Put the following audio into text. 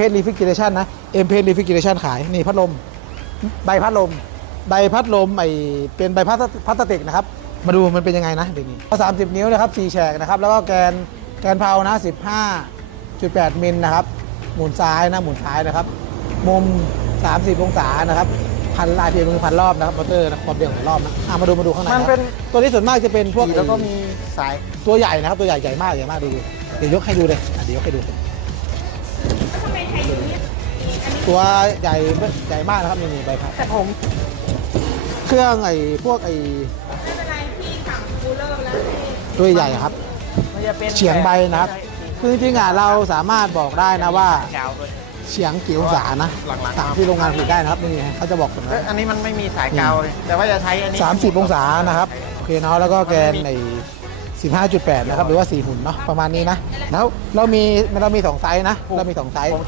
เพสรีฟิกเรชันนะเอ็มเพสรีฟิกเรชันขาย นี่พัดลม ใบพัดลม ใบพัดลมไอเป็นใบพัดพลาสติกนะครับ มาดูมันเป็นยังไงนะเดี๋ยวนี้ก็30นิ้วนะครับ4แฉกนะครับ แล้วก็แกนแกนเพานะ15.8มิลนะครับ หมุนซ้ายนะหมุนซ้ายนะครับ มุม30องศานะครับพันลายเพียงมือพันรอบนะครับมอเตอร์นะความเร็วของรอบนะอะมาดูมาดูข้างในมันเป็นตัวนี้ส่วนมากจะเป็นพวกแล้วก็มีสายตัวใหญ่นะครับตัวใหญ่ใหญ่มากใหญ่มากดูดูเดี๋ยวยกให้ดูเลยอะเดี๋ยวยกให้ดู ตัวใหญ่ใหญ่มากนะครับนี่นี่ใบพัดแต่ผมเครื่องไอ้พวกไอ้ไม่เป็นไรพี่สั่งคูลเลอร์แล้วพี่ตัวใหญ่อะครับ มันจะเป็นเฉียงใบนะครับ คือจริงๆอะเราสามารถบอกได้นะว่า ยาวด้วย เฉียงกี่องศานะหลังๆ สามที่โรงงานผลิตได้นะครับนี่เขาจะบอกผมแล้วนะอันนี้มันไม่มีสายกาวเลยแต่ว่าจะใช้อันนี้สามสิบองศานะครับโอเคเนาะแล้วก็แกนในสิบห้าจุดแปดนะครับ หรือว่าสี่หุ่นเนาะประมาณนี้นะแล้วเรามีเรามีสองไซส์นะ เรามีสองไซส์ ผม